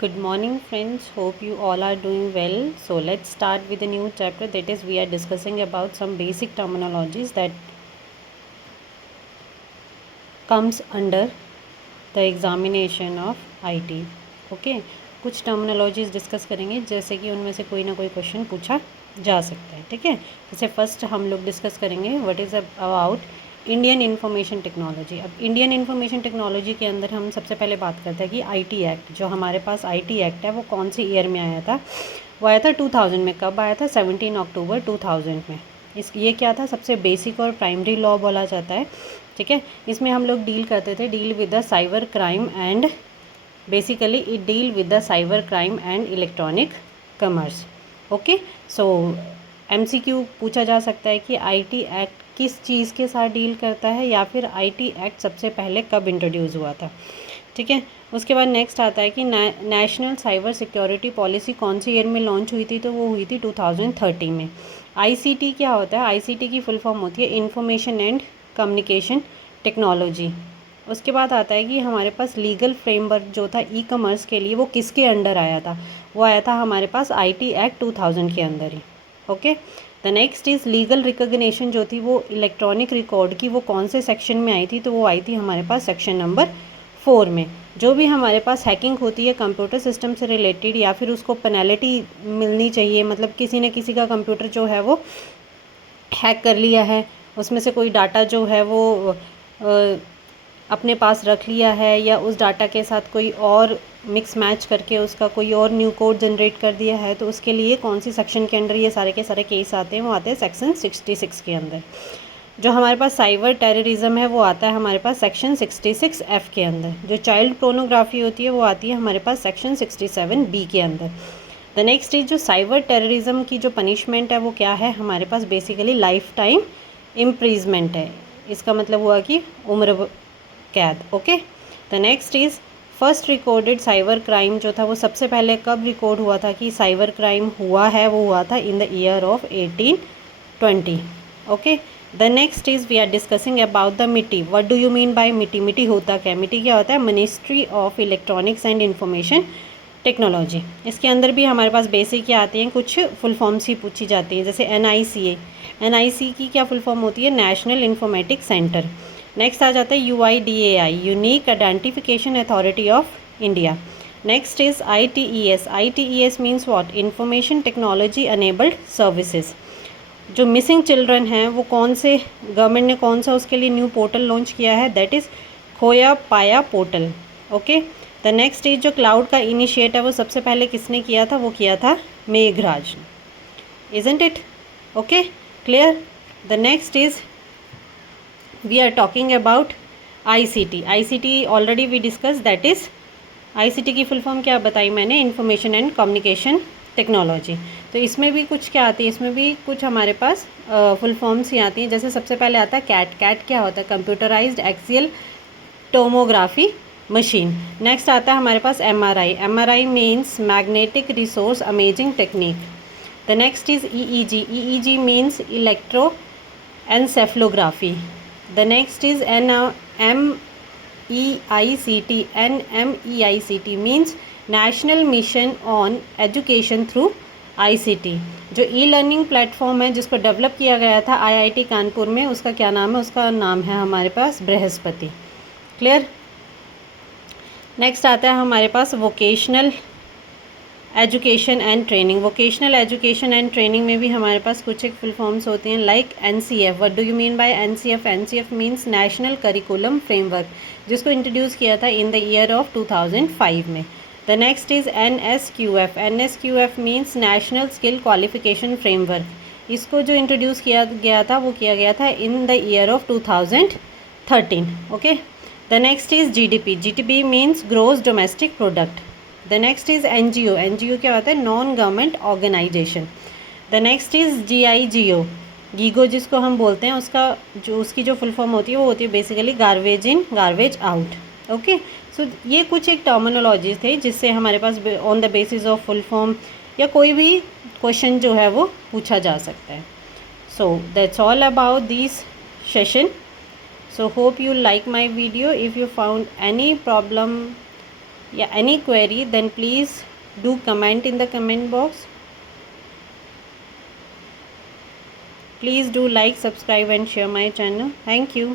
Good morning friends, hope you all are doing well. So let's start with a new chapter, that is we are discussing about some basic terminologies that comes under the examination of IT. Okay, कुछ terminologies discuss करेंगे जैसे कि उनमें से कोई ना कोई question पूछा जा सकता है। ठीक है, जैसे फर्स्ट हम लोग डिस्कस करेंगे what is about Indian information technology. अब इंडियन इंफॉर्मेशन टेक्नोलॉजी के अंदर हम सबसे पहले बात करते हैं कि आईटी एक्ट, जो हमारे पास आईटी एक्ट है वो कौन सी ईयर में आया था। वो आया था 2000 में। कब आया था? 17 अक्टूबर 2000 में। ये क्या था? सबसे बेसिक और प्राइमरी लॉ बोला जाता है। ठीक है, इसमें हम लोग deal with the cyber crime and basically it deal with the cyber crime and electronic commerce. Okay, so MCQ पूछा जा सकता है कि आईटी एक्ट किस चीज़ के साथ डील करता है, या फिर आईटी एक्ट सबसे पहले कब इंट्रोड्यूस हुआ था। ठीक है, उसके बाद नेक्स्ट आता है कि नेशनल साइबर सिक्योरिटी पॉलिसी कौन सी ईयर में लॉन्च हुई थी, तो वो हुई थी 2030 में। आईसीटी क्या होता है? आईसीटी की फुल फॉर्म होती है इंफॉर्मेशन एंड कम्युनिकेशन टेक्नोलॉजी। उसके बाद आता है कि हमारे पास लीगल फ्रेमवर्क जो था ई कॉमर्स के लिए वो किसके अंडर आया था? वो आया था हमारे पास आईटी एक्ट 2000 के अंदर ही। Okay, the next is legal recognition जो थी वो इलेक्ट्रॉनिक रिकॉर्ड की, वो कौन से सेक्शन में आई थी? तो वो आई थी हमारे पास सेक्शन नंबर 4 में। जो भी हमारे पास हैकिंग होती है कंप्यूटर सिस्टम से रिलेटेड, या फिर उसको पेनल्टी मिलनी चाहिए, मतलब किसी न किसी का कंप्यूटर जो है वो हैक कर लिया है, उसमें से कोई डाटा जो है वो अपने पास रख लिया है, या उस डाटा के साथ कोई और मिक्स मैच करके उसका कोई और न्यू कोड जनरेट कर दिया है, तो उसके लिए कौन सी सेक्शन के अंदर ये सारे के सारे केस आते हैं? वो आते हैं सेक्शन 66 के अंदर। जो हमारे पास साइबर टेररिज्म है वो आता है हमारे पास सेक्शन 66F के अंदर। जो चाइल्ड पोर्नोग्राफी होती है वो आती है हमारे पास सेक्शन 67B के अंदर। द नेक्स्ट इज जो साइबर टेररिज्म की जो पनिशमेंट है वो क्या है? हमारे पास बेसिकली लाइफ टाइम इम्प्रीजमेंट है। इसका मतलब हुआ कि उम्र कैद। Okay, the next is first recorded cyber crime जो था वो सबसे पहले कब रिकॉर्ड हुआ था कि साइबर क्राइम हुआ है? वो हुआ था in the year of 1820। Okay, the next is we are discussing about the MeitY. What do you mean by MeitY? MeitY होता क्या? मिटी क्या होता है? Ministry of electronics and information technology. इसके अंदर भी हमारे पास बेसिक क्या आती हैं, कुछ फुल फॉर्म्स ही पूछी जाती हैं, जैसे NICA। NIC की क्या फुल फॉर्म होती है? National informatic centre. नेक्स्ट आ जाता है UIDAI, unique identification authority of India. Next is ITES। ITES means what? Information technology enabled services. जो मिसिंग चिल्ड्रन हैं वो कौन से गवर्नमेंट ने कौन सा उसके लिए न्यू पोर्टल लॉन्च किया है? दैट इज़ खोया पाया portal. Okay, the next is जो क्लाउड का इनिशिएट है वो सबसे पहले किसने किया था? वो किया था Meghraj. Isn't it? Okay, clear. The next is we are talking about ICT. ICT already we discussed, that is ICT की फुल फॉर्म क्या बताई मैंने? Information and communication technology. तो इसमें भी कुछ क्या आती है? इसमें भी कुछ हमारे पास फुल फॉर्म्स ही आती हैं। जैसे सबसे पहले आता है कैट। कैट क्या होता है? Computerised axial tomography machine. Next आता है हमारे पास MRI। MRI means magnetic resource imaging technique. The next is EEG। EEG मीन्स इलेक्ट्रो एनसेफलोग्राफी। The next is NMEICT. NMEICT means National Mission on Education through ICT। जो E-learning प्लेटफॉर्म है जिसको डेवलप किया गया था IIT कानपुर में, उसका क्या नाम है? उसका नाम है हमारे पास बृहस्पति। क्लियर। नेक्स्ट आता है हमारे पास vocational education and training. Vocational education and training में भी हमारे पास कुछ एक फुल फॉर्म्स होती हैं, like NCF। What do you mean bye NCF? NCF means national curriculum framework, जिसको इंट्रोड्यूस किया था इन द ईयर ऑफ 2005 में। The next is NSQF। NSQF means national skill qualification framework. इसको जो इंट्रोड्यूस किया गया था वो किया गया था in the year of 2013। Okay, the next is GDP। GDP means gross domestic product. The next is NGO। NGO क्या होता है? Non government organisation. The next is GIGO। GIGO जिसको हम बोलते हैं, उसकी जो फुल फॉर्म होती है वो होती है basically garbage in garbage out. Okay, so ये कुछ एक टर्मिनोलॉजीज थे जिससे हमारे पास on the basis of full form या कोई भी क्वेश्चन जो है वो पूछा जा सकता है। So that's all about this session. So hope you like my video. If you found any problem या any query, then please do comment in the comment box. Please do like, subscribe and share my channel. Thank you.